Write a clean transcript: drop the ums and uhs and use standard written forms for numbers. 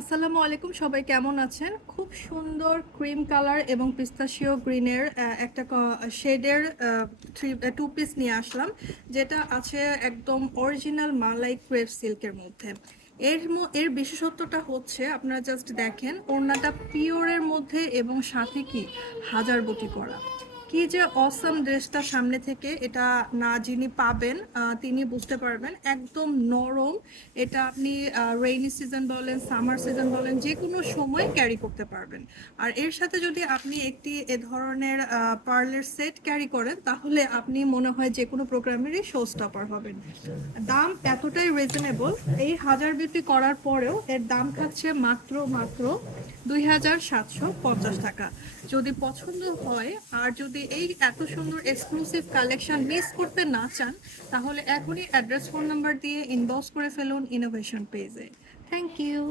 আসসালামু আলাইকুম, সবাই কেমন আছেন? খুব সুন্দর ক্রিম কালার এবং পিস্তাশিও গ্রিনের একটা শেডের টু পিস নিয়ে আসলাম, যেটা আছে একদম অরিজিনাল মালাই ক্রেপ সিল্কের মধ্যে। এর বিশেষত্বটা হচ্ছে, আপনারা জাস্ট দেখেন ওড়নাটা পিওরের মধ্যে এবং সাথে কি হাজার বুটি করা। কি যে অসম ড্রেসটা সামনে থেকে এটা না যিনি পাবেন তিনি বুঝতে পারবেন, একদম নরম। এটা আপনি রেইনি সিজন বলেন, সামার সিজন বলেন, যে কোনো সময় ক্যারি করতে পারবেন। আর এর সাথে যদি আপনি একটি এ ধরনের পার্লের সেট ক্যারি করেন, তাহলে আপনি মনে হয় যে কোনো প্রোগ্রামেরই শো স্টপার হবেন। দাম এতটাই রিজনেবল, এই হাজার বিক্রি করার পরেও এর দাম থাকছে মাত্র মাত্র 2750 টাকা। যদি পছন্দ হয়, আর যদি এই এত সুন্দর এক্সক্লুসিভ কালেকশন মিস করতে না চান, তাহলে এখনই অ্যাড্রেস ফোন নাম্বার দিয়ে ইনবক্স করে ফেলুন ইনোভেশন পেজে। Thank you.